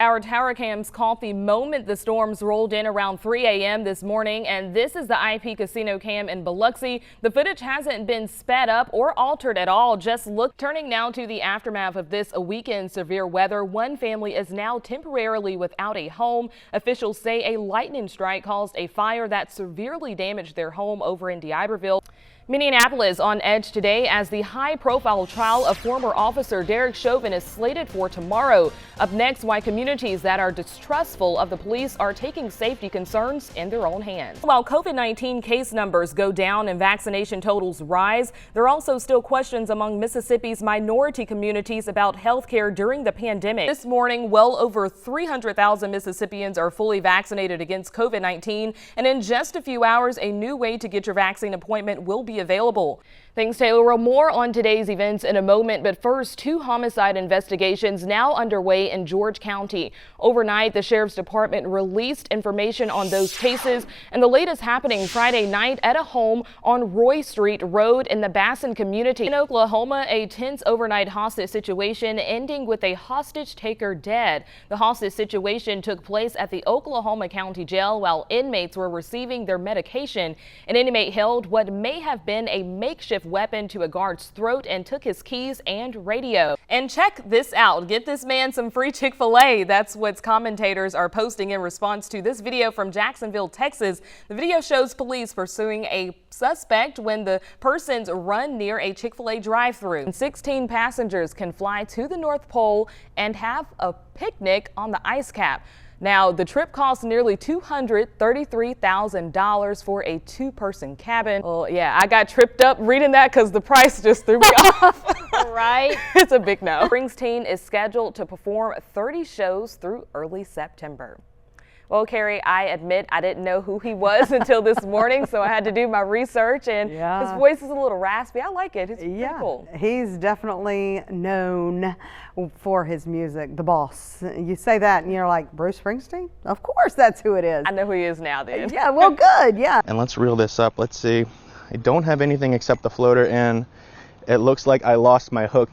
Our tower cams caught the moment the storms rolled in around 3 a.m. this morning, and this is the IP Casino cam in Biloxi. The footage hasn't been sped up or altered at all. Just look. Turning now to the aftermath of this weekend severe weather. One family is now temporarily without a home. Officials say a lightning strike caused a fire that severely damaged their home over in D'Iberville. Minneapolis on edge today as the high-profile trial of former officer Derek Chauvin is slated for tomorrow. Up next, why communities that are distrustful of the police are taking safety concerns in their own hands. While COVID-19 case numbers go down and vaccination totals rise, there are also still questions among Mississippi's minority communities about health care during the pandemic. This morning, well over 300,000 Mississippians are fully vaccinated against COVID-19, and in just a few hours, a new way to get your vaccine appointment will be available. Thanks, Taylor. Well, more on today's events in a moment, but first, 2 homicide investigations now underway in George County. Overnight, the Sheriff's Department released information on those cases, and the latest happening Friday night at a home on Roy Street Road in the Bassin community. In Oklahoma, a tense overnight hostage situation ending with a hostage taker dead. The hostage situation took place at the Oklahoma County Jail while inmates were receiving their medication. An inmate held what may have been a makeshift weapon to a guard's throat and took his keys and radio. And check this out. Get this man some free Chick-fil-A. That's what commentators are posting in response to this video from Jacksonville, Texas. The video shows police pursuing a suspect when the persons run near a Chick-fil-A drive-thru. 16 passengers can fly to the North Pole and have a picnic on the ice cap. Now, the trip costs nearly $233,000 for a 2-person cabin. Well, yeah, I got tripped up reading that because the price just threw me off. Right? It's a big no. Springsteen is scheduled to perform 30 shows through early September. Well, Carrie, I admit I didn't know who he was until this morning, so I had to do my research, and his voice is a little raspy. I like it. It's pretty cool. He's definitely known for his music, the boss. You say that and you're like, Bruce Springsteen? Of course that's who it is. I know who he is now, dude. Yeah, well, good, yeah. And let's reel this up. Let's see. I don't have anything except the floater, and it looks like I lost my hook.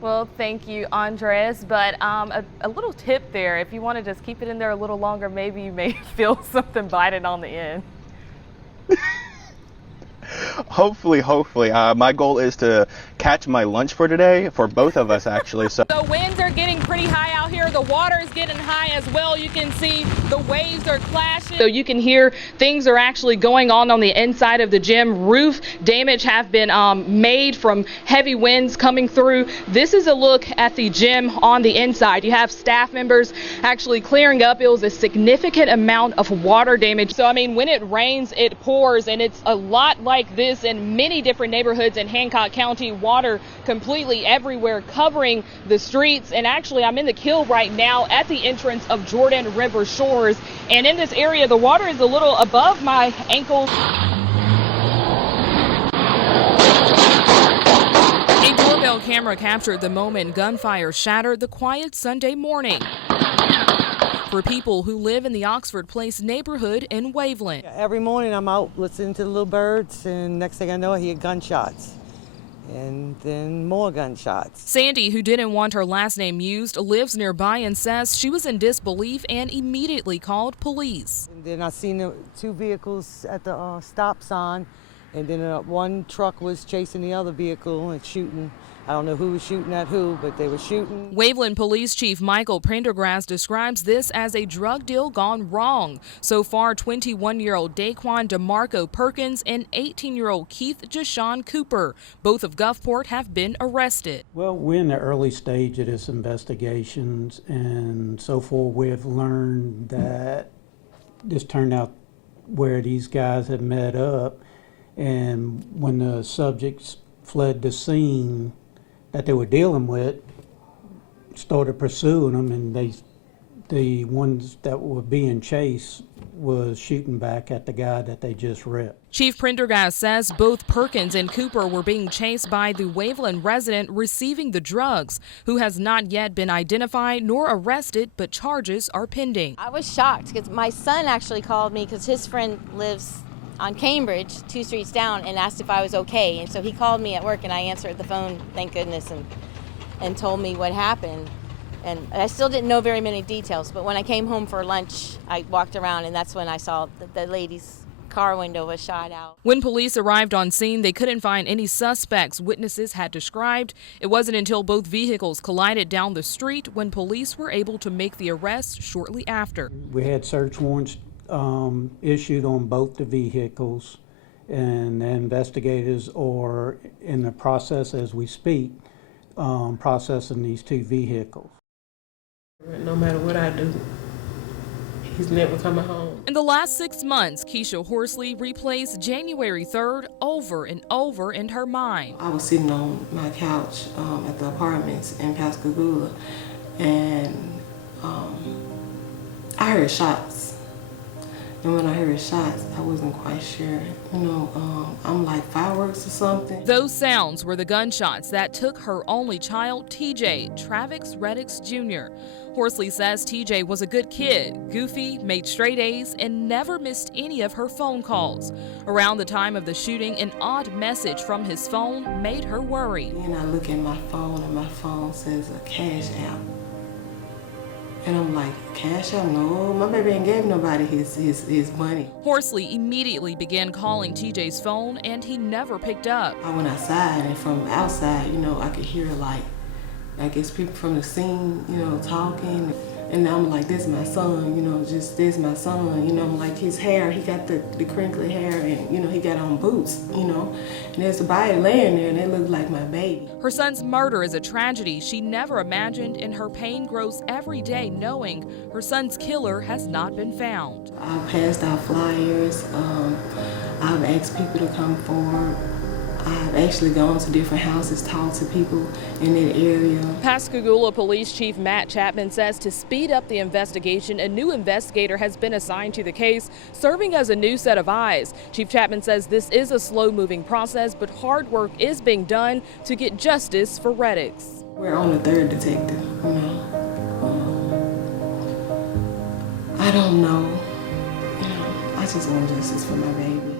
Well, thank you, Andres. But a little tip there, if you want to just keep it in there a little longer, maybe you may feel something biting on the end. Hopefully. My goal is to catch my lunch for today, for both of us actually. So the winds are getting pretty high out here. The water is getting high as well. You can see the waves are clashing. So you can hear things are actually going on the inside of the gym. Roof damage have been made from heavy winds coming through. This is a look at the gym on the inside. You have staff members actually clearing up. It was a significant amount of water damage. So, I mean, when it rains, it pours, and it's a lot like this in many different neighborhoods in Hancock County. Water completely everywhere covering the streets, and actually I'm in the Kill right now at the entrance of Jordan River Shores, and in this area the water is a little above my ankles. A doorbell camera captured the moment gunfire shattered the quiet Sunday morning for people who live in the Oxford Place neighborhood in Waveland. Every morning I'm out listening to the little birds, and next thing I know I hear gunshots. And then more gunshots. Sandy, who didn't want her last name used, lives nearby and says she was in disbelief and immediately called police. And then I seen the 2 vehicles at the stop sign, and then one truck was chasing the other vehicle and shooting. I don't know who was shooting at who, but they were shooting. Waveland Police Chief Michael Prendergrass describes this as a drug deal gone wrong. So far, 21-year-old Daquan DeMarco Perkins and 18-year-old Keith Jashawn Cooper, both of Gulfport, have been arrested. Well, we're in the early stage of this investigations, and so far we've learned that this turned out where these guys had met up, and when the subjects fled the scene that they were dealing with, started pursuing them, and the ones that were being chased was shooting back at the guy that they just ripped. Chief Prendergast says both Perkins and Cooper were being chased by the Waveland resident receiving the drugs, who has not yet been identified nor arrested, but charges are pending. I was shocked because my son actually called me because his friend lives on Cambridge, 2 streets down, and asked if I was okay. And so he called me at work, and I answered the phone, thank goodness, and told me what happened. And I still didn't know very many details, but when I came home for lunch, I walked around, and that's when I saw the lady's car window was shot out. When police arrived on scene, they couldn't find any suspects witnesses had described. It wasn't until both vehicles collided down the street when police were able to make the arrest shortly after. We had search warrants issued on both the vehicles, and the investigators are in the process as we speak, processing these two vehicles. No matter what I do, he's never coming home. In the last 6 months, Keisha Horsley replays January 3rd over and over in her mind. I was sitting on my couch at the apartments in Pascagoula, and I heard shots. And when I heard shots, I wasn't quite sure. I'm like fireworks or something. Those sounds were the gunshots that took her only child, TJ, Travis Reddix Jr. Horsley says TJ was a good kid, goofy, made straight A's, and never missed any of her phone calls. Around the time of the shooting, an odd message from his phone made her worry. And I look at my phone, and my phone says a cash app. And I'm like, cash out? No, my baby ain't gave nobody his money. Horsley immediately began calling TJ's phone, and he never picked up. I went outside, and from outside, I could hear I guess people from the scene, talking. And I'm like, this is my son, just this is my son. I'm like, his hair, he got the crinkly hair, and, he got on boots, and there's a body laying there, and it looked like my baby. Her son's murder is a tragedy she never imagined, and her pain grows every day knowing her son's killer has not been found. I've passed out flyers. I've asked people to come forward. I've actually gone to different houses, talked to people in that area. Pascagoula Police Chief Matt Chapman says to speed up the investigation, a new investigator has been assigned to the case, serving as a new set of eyes. Chief Chapman says this is a slow-moving process, but hard work is being done to get justice for Reddix. We're on the third detective, I don't know. I just want justice for my baby.